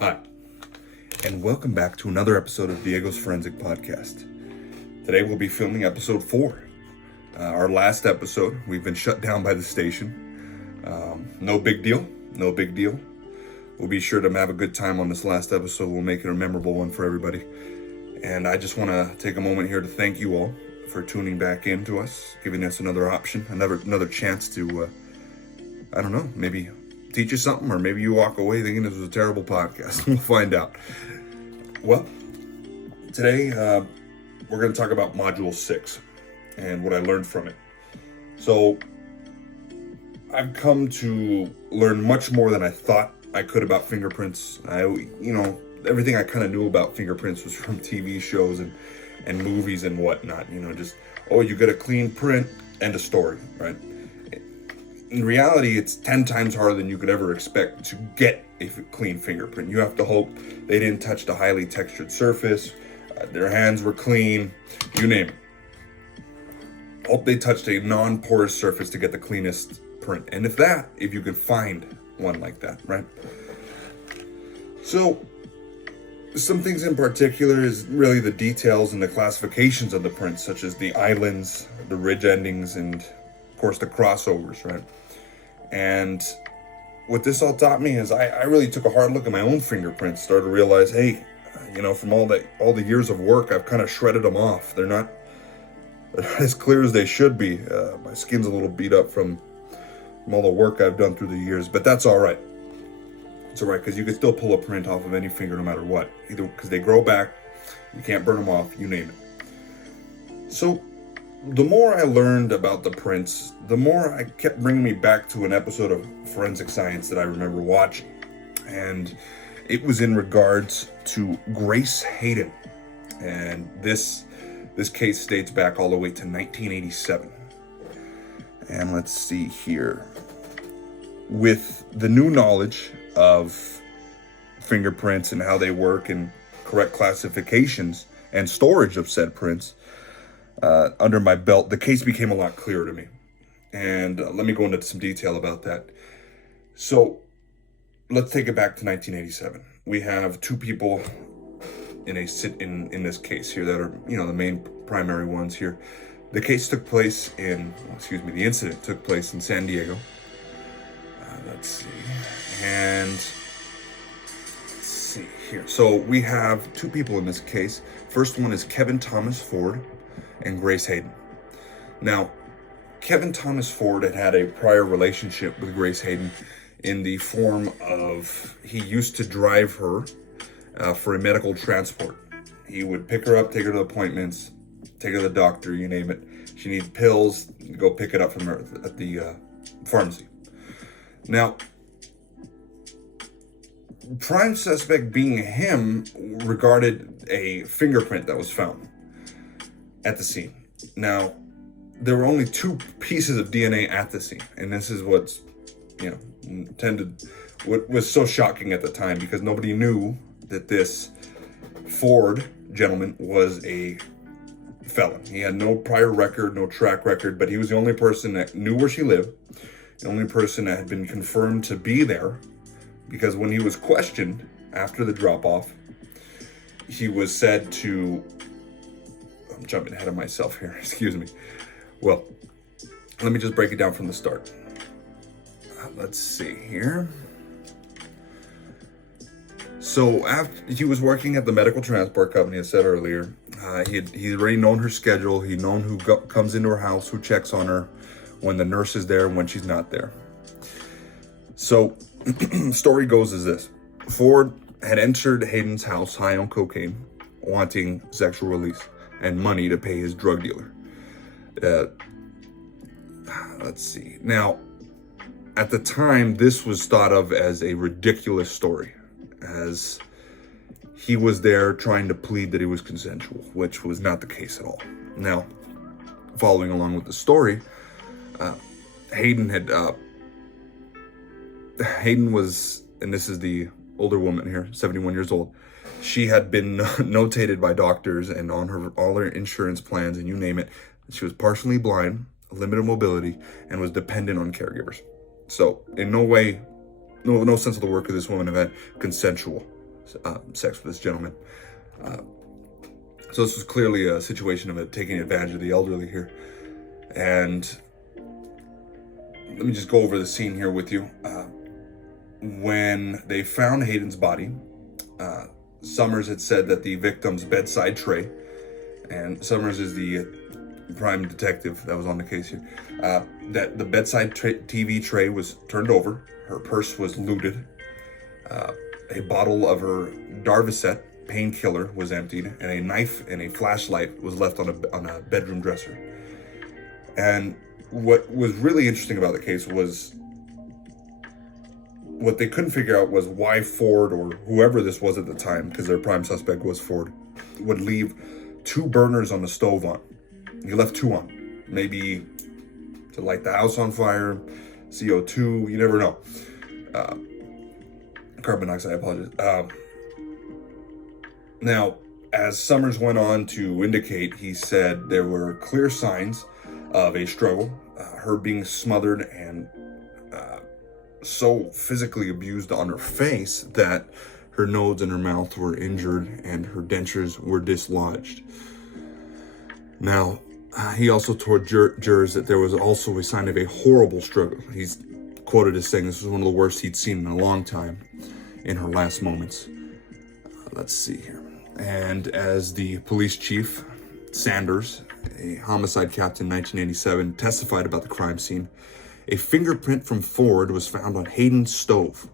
Hi, and welcome back to another episode of Diego's Forensic Podcast. Today we'll be filming episode 4. Our last episode, we've been shut down by the station. No big deal. We'll be sure to have a good time on this last episode. We'll make it a memorable one for everybody. And I just want to take a moment here to thank you all for tuning back in to us, giving us another option, another chance to, maybe teach you something, or maybe you walk away thinking this was a terrible podcast. We'll find out. Well, today we're going to talk about Module 6 and what I learned from it. So I've come to learn much more than I thought I could about fingerprints. Everything I kind of knew about fingerprints was from TV shows and movies and whatnot. You get a clean print, end of story, right? In reality, it's 10 times harder than you could ever expect to get a clean fingerprint. You have to hope they didn't touch the highly textured surface, their hands were clean, you name it. Hope they touched a non-porous surface to get the cleanest print. And if you can find one like that, right? So, some things in particular is really the details and the classifications of the prints, such as the islands, the ridge endings, and of course the crossovers, right? And what this all taught me is I really took a hard look at my own fingerprints, started to realize, hey, from all the years of work, I've kind of shredded them off. They're not as clear as they should be. My skin's a little beat up from all the work I've done through the years, but that's all right. It's all right, because you can still pull a print off of any finger no matter what, either because they grow back, you can't burn them off, you name it. So the more I learned about the prints, the more I kept bringing me back to an episode of Forensic Science that I remember watching. And it was in regards to Grace Hayden. And this case dates back all the way to 1987. And let's see here. With the new knowledge of fingerprints and how they work and correct classifications and storage of said prints, under my belt, the case became a lot clearer to me. And let me go into some detail about that. So let's take it back to 1987. We have two people in this case here that are, the main primary ones here. The incident took place in San Diego. Let's see here. So we have two people in this case. First one is Kevin Thomas Ford and Grace Hayden. Now, Kevin Thomas Ford had a prior relationship with Grace Hayden in the form of he used to drive her for a medical transport. He would pick her up, take her to appointments, take her to the doctor, you name it. She needs pills, go pick it up from her at the pharmacy. Now, prime suspect being him regarded a fingerprint that was found at the scene. Now, there were only 2 pieces of DNA at the scene, and this is what was so shocking at the time, because nobody knew that this Ford gentleman was a felon. He had no prior record, no track record, but he was the only person that knew where she lived, the only person that had been confirmed to be there, because when he was questioned after the drop-off, he was said to... I'm jumping ahead of myself here, excuse me. Well, let me just break it down from the start. Let's see here. So after he was working at the medical transport company, I said earlier, he'd already known her schedule. He'd known who comes into her house, who checks on her, when the nurse is there and when she's not there. So story goes as this. Ford had entered Hayden's house high on cocaine, wanting sexual release and money to pay his drug dealer. Let's see. Now, at the time, this was thought of as a ridiculous story, as he was there trying to plead that he was consensual, which was not the case at all. Now, following along with the story, Hayden was, and this is the older woman here, 71 years old. She had been notated by doctors and on all her insurance plans, and you name it. She was partially blind, limited mobility, and was dependent on caregivers. So in no way, no sense of the work of this woman have had consensual sex with this gentleman. So this was clearly a situation of it taking advantage of the elderly here. And let me just go over the scene here with you. When they found Hayden's body, Summers had said that the victim's bedside tray, and Summers is the prime detective that was on the case here, that the bedside TV tray was turned over, her purse was looted, a bottle of her Darvocet painkiller was emptied, and a knife and a flashlight was left on a bedroom dresser. And what was really interesting about the case was what they couldn't figure out was why Ford, or whoever this was at the time, because their prime suspect was Ford, would leave 2 burners on the stove on. He left 2 on, maybe to light the house on fire, CO2, you never know. Carbon dioxide, I apologize. Now, as Summers went on to indicate, he said there were clear signs of a struggle, her being smothered and so physically abused on her face that her nose and her mouth were injured and her dentures were dislodged. Now, he also told jurors that there was also a sign of a horrible struggle. He's quoted as saying this was one of the worst he'd seen in a long time in her last moments. Let's see here. And as the police chief, Sanders, a homicide captain in 1987, testified about the crime scene, a fingerprint from Ford was found on Hayden's stove,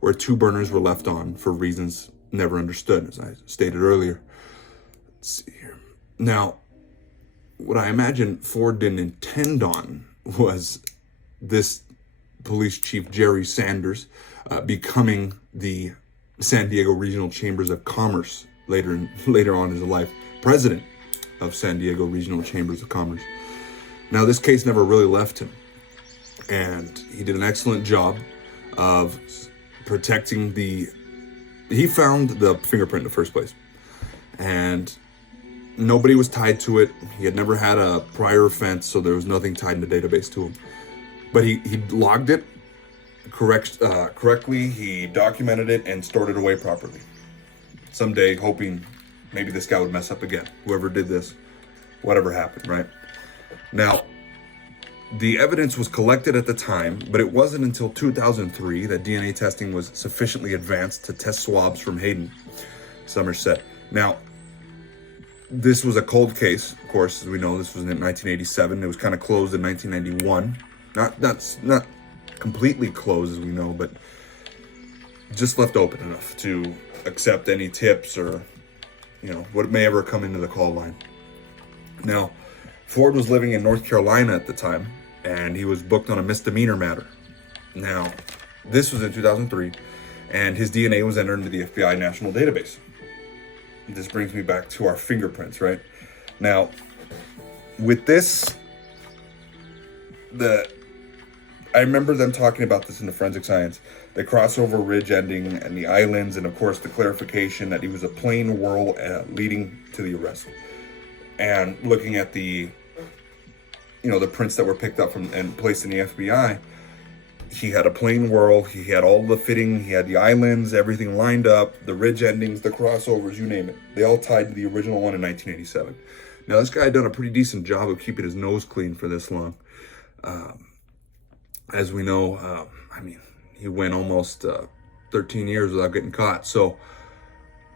where 2 burners were left on for reasons never understood, as I stated earlier. Let's see here. Now, what I imagine Ford didn't intend on was this police chief, Jerry Sanders, becoming the San Diego Regional Chambers of Commerce later on in his life, president of San Diego Regional Chambers of Commerce. Now, this case never really left him, and he did an excellent job of protecting he found the fingerprint in the first place, and nobody was tied to it. He had never had a prior offense, so there was nothing tied in the database to him. But he logged it correctly, he documented it, and stored it away properly. Someday, hoping maybe this guy would mess up again. Whoever did this, whatever happened, right? Now, the evidence was collected at the time, but it wasn't until 2003 that DNA testing was sufficiently advanced to test swabs from Hayden, Summers said. Now, this was a cold case, of course, as we know. This was in 1987. It was kind of closed in 1991. Not completely closed, as we know, but just left open enough to accept any tips or, what may ever come into the call line. Now, Ford was living in North Carolina at the time, and he was booked on a misdemeanor matter. Now, this was in 2003, and his DNA was entered into the FBI National Database. This brings me back to our fingerprints, right? Now, with this, I remember them talking about this in the forensic science, the crossover ridge ending and the islands, and of course the clarification that he was a plain whirl leading to the arrest. And looking at the prints that were picked up from and placed in the FBI, he had a plain whirl, he had all the fitting, he had the islands, everything lined up, the ridge endings, the crossovers, you name it. They all tied to the original one in 1987. Now, this guy had done a pretty decent job of keeping his nose clean for this long. As we know, he went almost 13 years without getting caught. So,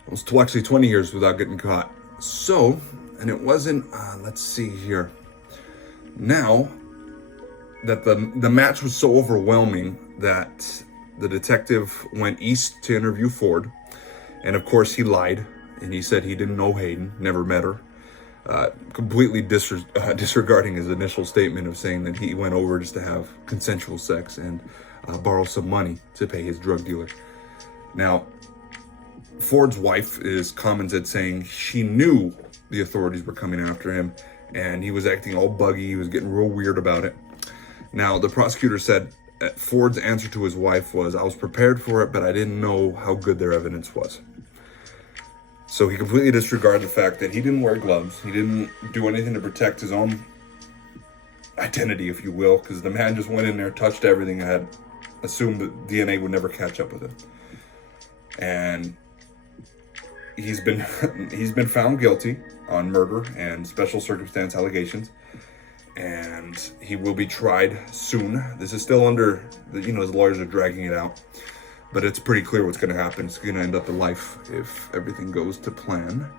almost actually 20 years without getting caught. So, and it wasn't, let's see here. Now that the match was so overwhelming that the detective went east to interview Ford. And of course he lied, and he said he didn't know Hayden, never met her. Completely disregarding his initial statement of saying that he went over just to have consensual sex and borrow some money to pay his drug dealer. Now, Ford's wife is commented saying she knew the authorities were coming after him, and he was acting all buggy, he was getting real weird about it. Now, the prosecutor said that Ford's answer to his wife was, "I was prepared for it, but I didn't know how good their evidence was." So he completely disregarded the fact that he didn't wear gloves. He didn't do anything to protect his own identity, if you will, because the man just went in there, touched everything, and had assumed that DNA would never catch up with him. And he's been he's been found guilty on murder and special circumstance allegations, and he will be tried soon. This is still under, his lawyers are dragging it out, but it's pretty clear what's going to happen. It's going to end up in life if everything goes to plan,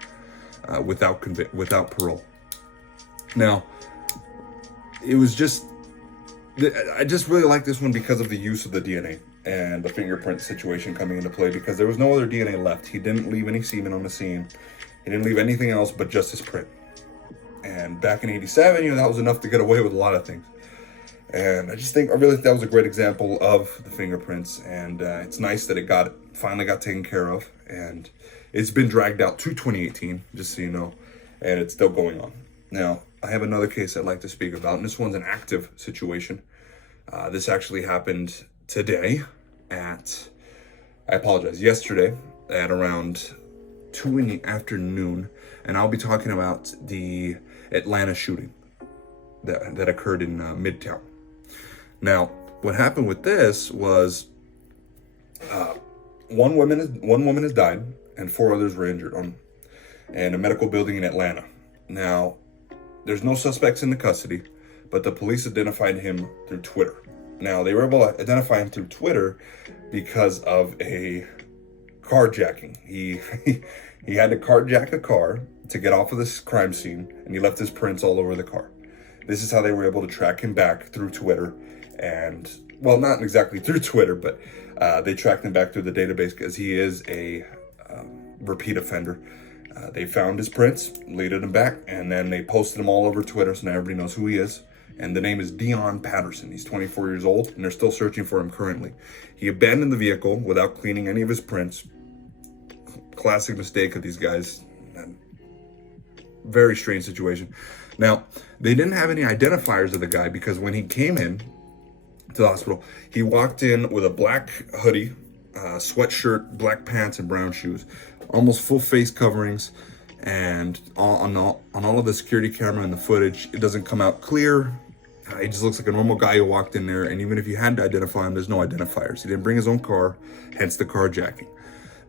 without parole. Now, it was just, I just really like this one because of the use of the DNA and the fingerprint situation coming into play, because there was no other DNA left. He didn't leave any semen on the scene. He didn't leave anything else but just his print. And back in '87, that was enough to get away with a lot of things. And I really think that was a great example of the fingerprints. And it's nice that it finally got taken care of. And it's been dragged out to 2018, just so you know, and it's still going on. Now, I have another case I'd like to speak about, and this one's an active situation. This actually happened today yesterday at around 2 in the afternoon, and I'll be talking about the Atlanta shooting that occurred in Midtown. Now, what happened with this was one woman has died and 4 others were injured in a medical building in Atlanta. Now, there's no suspects in the custody, but the police identified him through Twitter. Now, they were able to identify him through Twitter because of a carjacking. He had to carjack a car to get off of this crime scene, and he left his prints all over the car. This is how they were able to track him back through Twitter, and, well, not exactly through Twitter, but they tracked him back through the database because he is a repeat offender. They found his prints, leaded him back, and then they posted them all over Twitter, so now everybody knows who he is. And the name is Dion Patterson. He's 24 years old, and they're still searching for him currently. He abandoned the vehicle without cleaning any of his prints. Classic mistake of these guys. Very strange situation. Now, they didn't have any identifiers of the guy because when he came in to the hospital, he walked in with a black hoodie, sweatshirt, black pants, and brown shoes. Almost full face coverings, and on all of the security camera and the footage, it doesn't come out clear. He just looks like a normal guy who walked in there, and even if you had to identify him, there's no identifiers. He didn't bring his own car, hence the carjacking.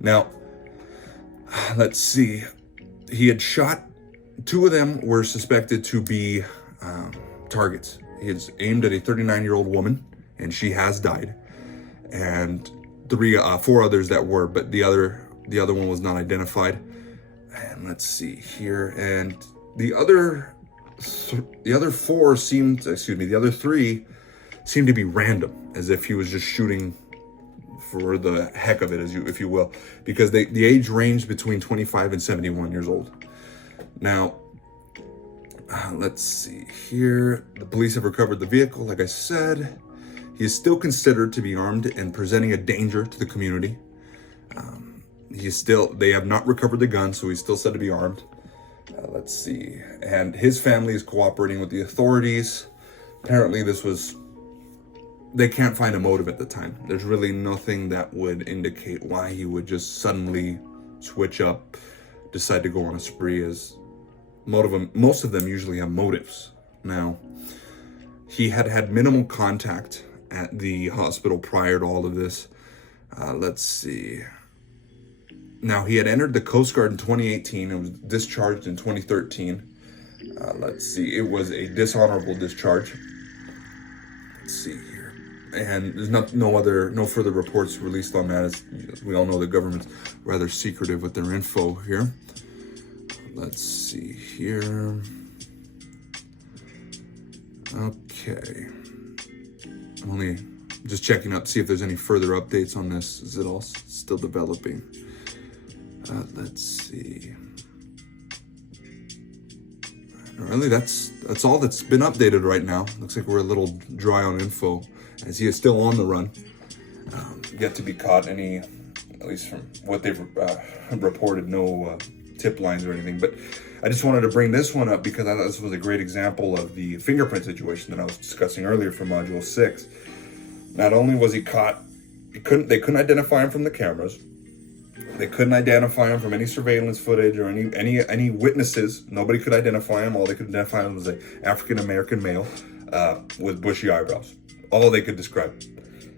Now, let's see. He had shot, 2 of them were suspected to be targets. He had aimed at a 39-year-old woman, and she has died, and 4 others that were, but the other one was not identified. And let's see here, and the other 3 seemed to be random, as if he was just shooting for the heck of it, if you will, because the age ranged between 25 and 71 years old. Now, let's see here. The police have recovered the vehicle, like I said. He is still considered to be armed and presenting a danger to the community. They have not recovered the gun, so he's still said to be armed. Let's see. And his family is cooperating with the authorities. Apparently they can't find a motive at the time. There's really nothing that would indicate why he would just suddenly switch up, decide to go on a spree, as most of them usually have motives. Now, he had minimal contact at the hospital prior to all of this. Let's see. Now, he had entered the Coast Guard in 2018 and was discharged in 2013. Let's see. It was a dishonorable discharge. Let's see here. And there's no further reports released on that. As we all know, the government's rather secretive with their info here. Let's see here. Okay. I'm only just checking up to see if there's any further updates on this. Is it all still developing? Let's see. Really, that's all that's been updated right now. Looks like we're a little dry on info, as he is still on the run. Yet to be caught, at least from what they've reported, no tip lines or anything. But I just wanted to bring this one up because I thought this was a great example of the fingerprint situation that I was discussing earlier from Module 6. Not only was he caught, they couldn't identify him from the cameras. They couldn't identify him from any surveillance footage or any witnesses. Nobody could identify him. All they could identify him was an African-American male with bushy eyebrows. All they could describe.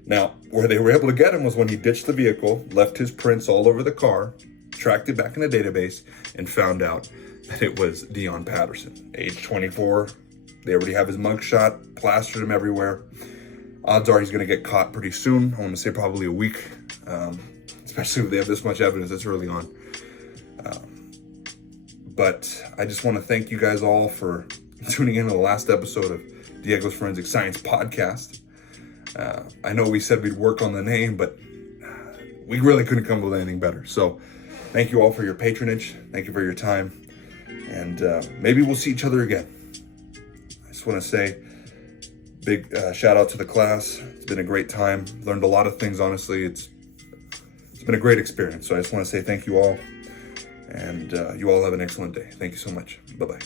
Now, where they were able to get him was when he ditched the vehicle, left his prints all over the car, tracked it back in the database and found out that it was Dion Patterson, age 24. They already have his mugshot, plastered him everywhere. Odds are he's going to get caught pretty soon. I want to say probably a week, especially if they have this much evidence this early on. But I just want to thank you guys all for tuning in to the last episode of Diego's Forensic Science Podcast. I know we said we'd work on the name, but we really couldn't come up with anything better. So thank you all for your patronage. Thank you for your time. And maybe we'll see each other again. I just want to say big shout out to the class. It's been a great time. Learned a lot of things, honestly. It's been a great experience. So I just want to say thank you all. And you all have an excellent day. Thank you so much. Bye-bye.